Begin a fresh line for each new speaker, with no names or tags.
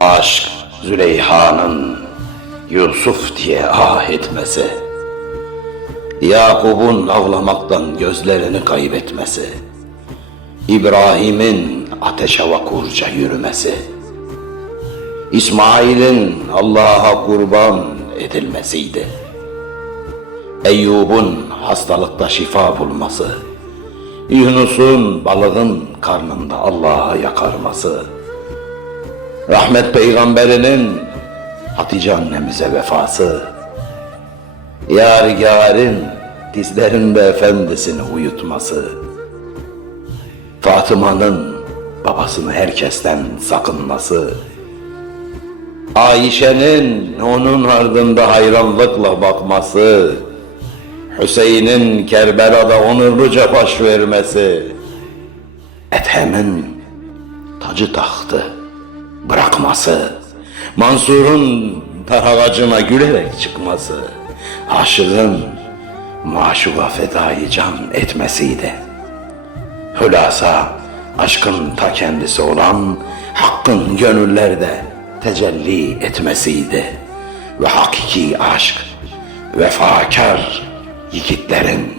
Aşk Züleyha'nın Yusuf diye ah etmesi. Yakup'un ağlamaktan gözlerini kaybetmesi. İbrahim'in ateşe vakurca yürümesi. İsmail'in Allah'a kurban edilmesiydi. Eyyub'un hastalıkta şifa bulması. Yunus'un balığın karnında Allah'a yakarması. Rahmet peygamberinin Hatice annemize vefası. Yadigar'in dizlerinde efendisini uyutması. Fatıma'nın babasını herkesten sakınması. Ayşe'nin onun ardında hayranlıkla bakması. Hüseyin'in Kerbela'da onurluca baş vermesi. Ethem'in tacı tahtı bırakması. Mansur'un dar ağacına gülerek çıkması. Aşığın maşuka fedayı can etmesiydi. Hülasa aşkın ta kendisi olan hakkın gönüllerde tecelli etmesiydi. Ve hakiki aşk vefakar yiğitlerin.